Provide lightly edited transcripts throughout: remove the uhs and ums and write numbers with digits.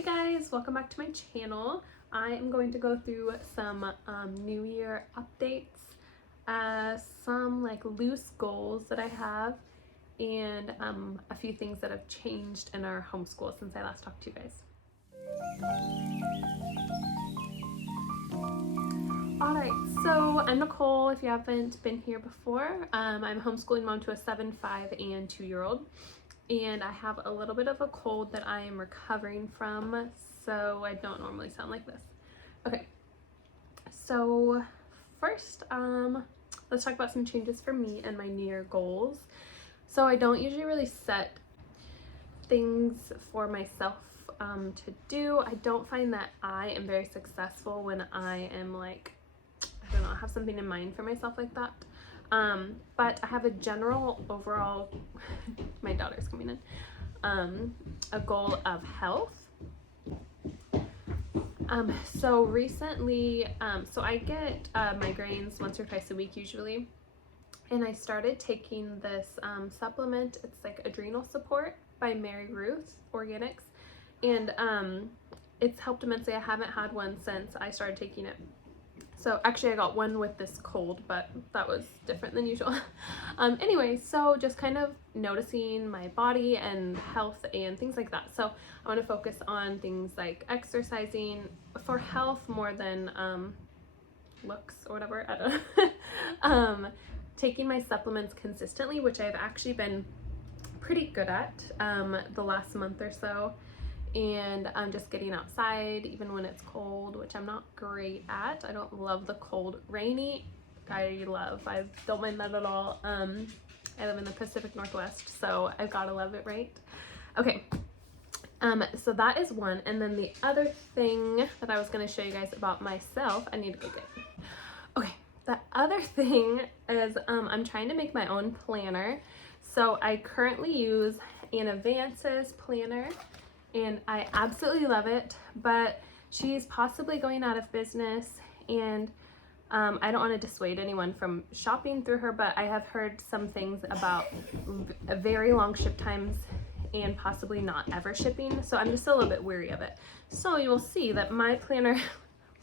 Hey guys, welcome back to my channel. I am going to go through some new year updates, some like loose goals that I have, and a few things that have changed in our homeschool since I last talked to you guys. Alright, so I'm Nicole, if you haven't been here before. I'm a homeschooling mom to a 7, 5, and 2-year-old. And I have a little bit of a cold that I am recovering from, so I don't normally sound like this. Okay, so first, let's talk about some changes for me and my New Year goals. So I don't usually really set things for myself to do. I don't find that I am very successful when I am like, I don't know, have something in mind for myself like that. But I have a general overall, my daughter's coming in, a goal of health. So recently, so I get migraines once or twice a week usually, and I started taking this supplement. It's like adrenal support by Mary Ruth Organics, and it's helped immensely. I haven't had one since I started taking it. So actually I got one with this cold, but that was different than usual. Anyway, so just kind of noticing my body and health and things like that. So I want to focus on things like exercising for health more than looks or whatever. I don't know. Taking my supplements consistently, which I've actually been pretty good at the last month or so. And I'm just getting outside even when it's cold, which I'm not great at. I don't love the cold. Rainy, I don't mind that at all. I live in the Pacific Northwest, so I've got to love it, right? Okay, so that is one. And then the other thing that I was going to show you guys about myself, I need to go get it. Okay, the other thing is I'm trying to make my own planner. So I currently use Vance's planner, and I absolutely love it, but she's possibly going out of business, and I don't want to dissuade anyone from shopping through her, but I have heard some things about very long ship times and possibly not ever shipping, so I'm just a little bit weary of it. So you will see that my planner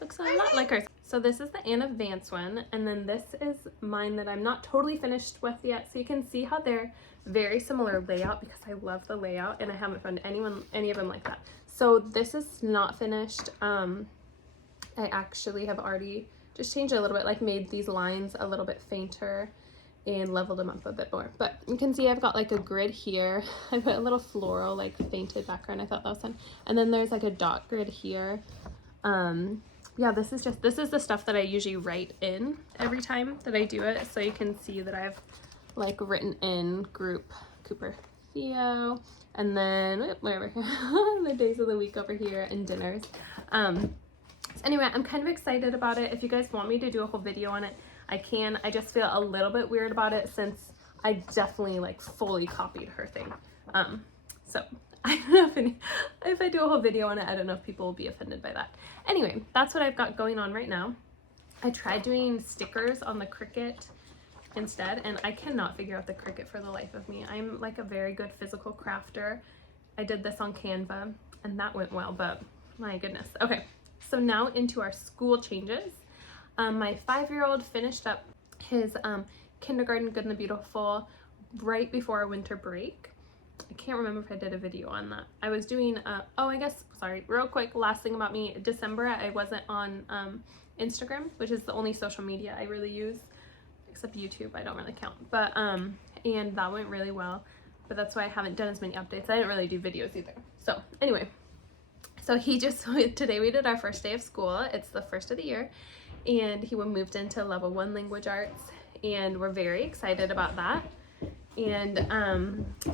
looks a lot like hers. So this is the Vance one, and then this is mine that I'm not totally finished with yet, so you can see how they're very similar layout because I love the layout and I haven't found any of them like that. So this is not finished. I actually have already just changed it a little bit, like made these lines a little bit fainter and leveled them up a bit more. But you can see I've got like a grid here. I put a little floral like fainted background. I thought that was fun. And then there's like a dot grid here. Yeah, this is the stuff that I usually write in every time that I do it. So you can see that I've like written in group Cooper Theo, and then wherever the days of the week over here and dinners. So anyway, I'm kind of excited about it. If you guys want me to do a whole video on it, I can. I just feel a little bit weird about it since I definitely like fully copied her thing. So I don't know if I do a whole video on it, I don't know if people will be offended by that. Anyway, that's what I've got going on right now. I tried doing stickers on the Cricut instead, and I cannot figure out the Cricut for the life of me. I'm like a very good physical crafter. I did this on Canva and that went well, but my goodness. Okay, so now into our school changes. My 5-year-old finished up his kindergarten Good and the Beautiful right before our winter break. I can't remember if I did a video on that. I was doing, sorry, real quick, last thing about me, December I wasn't on Instagram, which is the only social media I really use, except YouTube, I don't really count. But, and that went really well, but that's why I haven't done as many updates. I didn't really do videos either. So anyway, so today we did our first day of school. It's the first of the year, and he moved into level 1 language arts, and we're very excited about that. And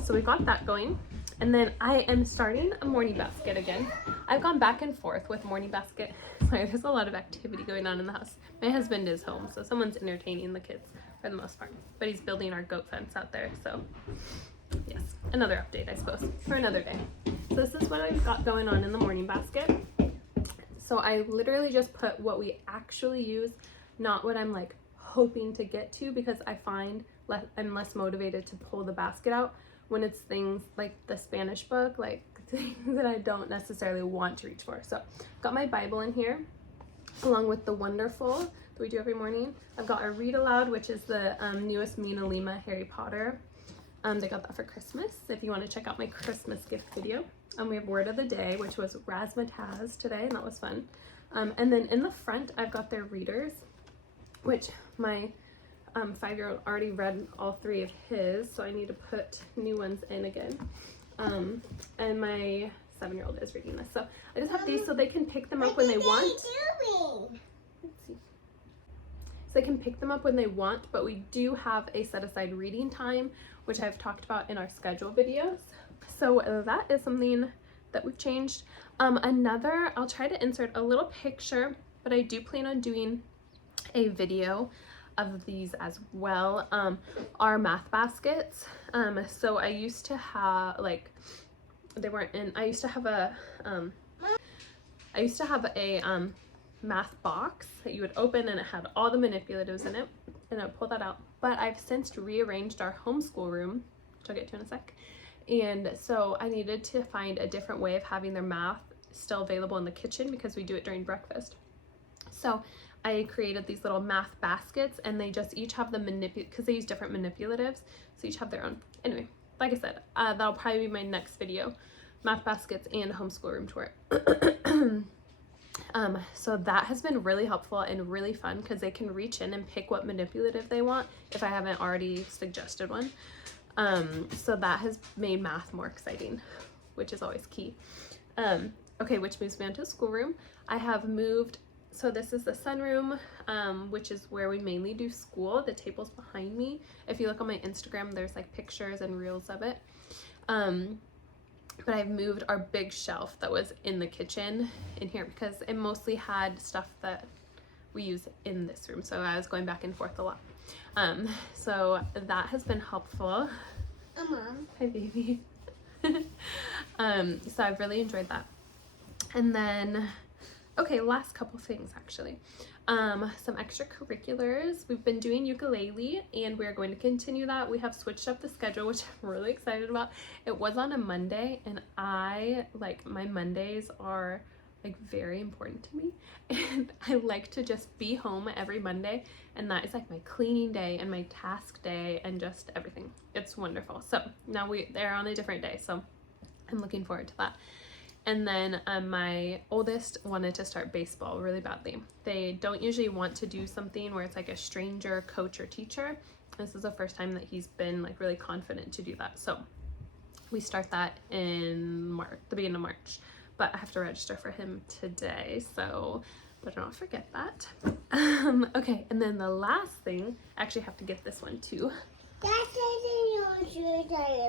so we got that going, and then I am starting a morning basket again. I've gone back and forth with morning basket. Sorry, there's a lot of activity going on in the house. My husband is home, so someone's entertaining the kids for the most part, but he's building our goat fence out there. So yes, another update I suppose for another day. So this is what I've got going on in the morning basket. So I literally just put what we actually use, not what I'm like hoping to get to, because I find I'm less motivated to pull the basket out when it's things like the Spanish book, like things that I don't necessarily want to reach for. So I've got my Bible in here, along with the Wonderful that we do every morning. I've got our Read Aloud, which is the newest Mina Lima Harry Potter. They got that for Christmas, if you want to check out my Christmas gift video. We have Word of the Day, which was Razzmatazz today, and that was fun. And then in the front, I've got their readers, which my 5-year-old already read all 3 of his, so I need to put new ones in again. And my 7-year-old is reading this. So I just have these so they can pick them up when they want. What are you doing? Let's see. So they can pick them up when they want, but we do have a set aside reading time, which I've talked about in our schedule videos. So that is something that we've changed. I'll try to insert a little picture, but I do plan on doing a video of these as well. Our math baskets. So I used to have, like, they weren't in, I used to have a math box that you would open, and it had all the manipulatives in it, and I would pull that out. But I've since rearranged our homeschool room, which I'll get to in a sec. And so I needed to find a different way of having their math still available in the kitchen, because we do it during breakfast. So I created these little math baskets, and they just each have the because they use different manipulatives, so each have their own. Anyway, like I said, that'll probably be my next video, math baskets and homeschool room tour. So that has been really helpful and really fun, because they can reach in and pick what manipulative they want if I haven't already suggested one. So that has made math more exciting, which is always key. Okay, which moves me on to the schoolroom. I have moved, so this is the sunroom, which is where we mainly do school. The table's behind me. If you look on my Instagram, there's like pictures and reels of it. But I've moved our big shelf that was in the kitchen in here, because it mostly had stuff that we use in this room. So I was going back and forth a lot. So that has been helpful. Mom. Hi, baby. So I've really enjoyed that. And then, okay, last couple things actually. Some extracurriculars. We've been doing ukulele, and we're going to continue that. We have switched up the schedule, which I'm really excited about. It was on a Monday, and my Mondays are like very important to me, and I like to just be home every Monday, and that is like my cleaning day and my task day and just everything. It's wonderful. So now they're on a different day, so I'm looking forward to that. And then my oldest wanted to start baseball really badly. They don't usually want to do something where it's like a stranger coach or teacher. This is the first time that he's been like really confident to do that. So we start that in March, the beginning of March. But I have to register for him today, so better not forget that. Okay, and then the last thing, I actually have to get this one too. That's a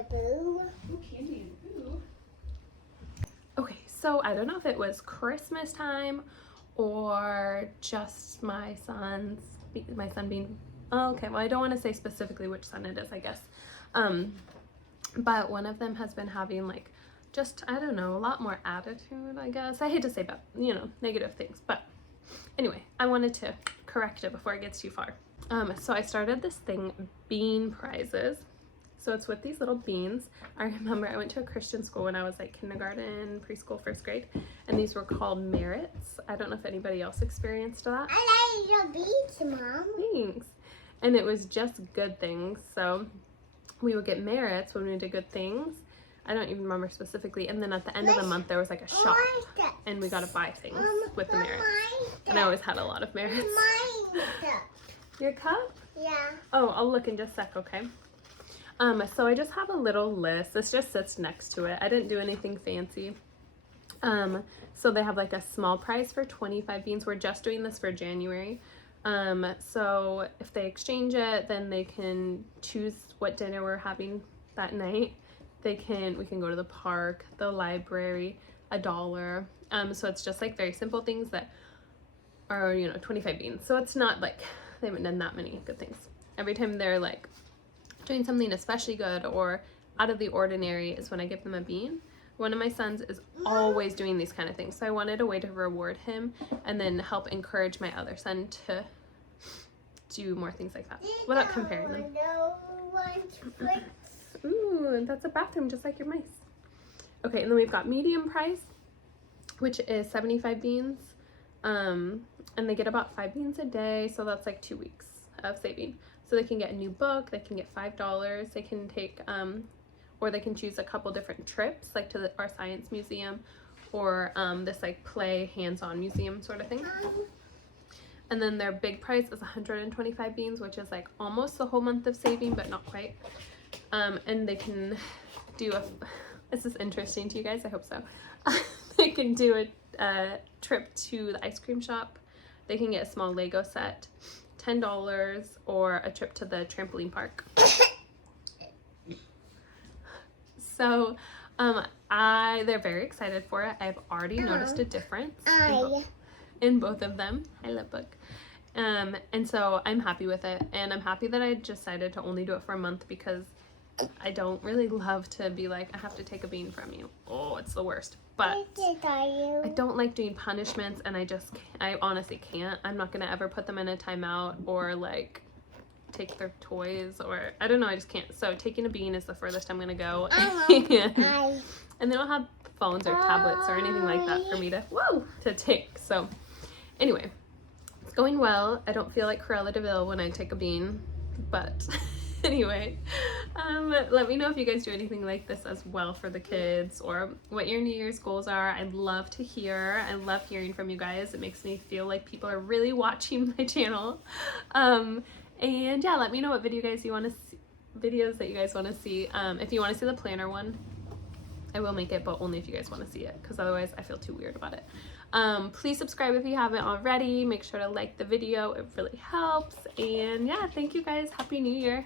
boo. Candy and boo. Okay, so I don't know if it was Christmas time or just my son being, oh, okay, well, I don't want to say specifically which son it is, I guess. But one of them has been having like, just, I don't know, a lot more attitude, I guess. I hate to say about, negative things, but anyway, I wanted to correct it before it gets too far. So I started this thing, bean prizes. So it's with these little beans. I remember I went to a Christian school when I was like kindergarten, preschool, first grade, and these were called merits. I don't know if anybody else experienced that. I like your beans, Mom. Thanks. And it was just good things. So we would get merits when we did good things. I don't even remember specifically. And then at the end of the month, there was like a shop, and we got to buy things with the merits. And I always had a lot of merits. Your cup? Yeah. Oh, I'll look in just a sec, okay? So I just have a little list. This just sits next to it. I didn't do anything fancy. So they have like a small prize for 25 beans. We're just doing this for January. So if they exchange it, then they can choose what dinner we're having that night. We can go to the park, the library, $1. So it's just like very simple things that are, 25 beans. So it's not like they haven't done that many good things. Every time they're like doing something especially good or out of the ordinary is when I give them a bean. One of my sons is always doing these kind of things. So I wanted a way to reward him and then help encourage my other son to do more things like that without comparing them. Ooh, that's a bathroom just like your mice. Okay, and then we've got medium price, which is 75 beans. And they get about 5 beans a day, so that's like 2 weeks of saving. So they can get a new book, they can get $5, they can take, or they can choose a couple different trips, like to our science museum, or this like play hands-on museum sort of thing. And then their big price is 125 beans, which is like almost the whole month of saving, but not quite. And they can do this is interesting to you guys, I hope so. They can do a trip to the ice cream shop. They can get a small Lego set, $10, or a trip to the trampoline park. So they're very excited for it. I've already noticed a difference in both of them. I love book. And so I'm happy with it, and I'm happy that I decided to only do it for a month, because I don't really love to be like, I have to take a bean from you. Oh, it's the worst. But I don't like doing punishments, and I honestly can't. I'm not gonna ever put them in a timeout or like take their toys, or I don't know, I just can't. So taking a bean is the furthest I'm gonna go. And they don't have phones or tablets or anything like that for me to take. So anyway, it's going well. I don't feel like Cruella de Vil when I take a bean, but anyway, let me know if you guys do anything like this as well for the kids, or what your New Year's goals are. I'd love to hear. I love hearing from you guys. It makes me feel like people are really watching my channel. And yeah, let me know what videos that you want to see. If you want to see the planner one, I will make it, but only if you guys want to see it, because otherwise I feel too weird about it. Please subscribe if you haven't already. Make sure to like the video. It really helps. And yeah, thank you guys. Happy New Year.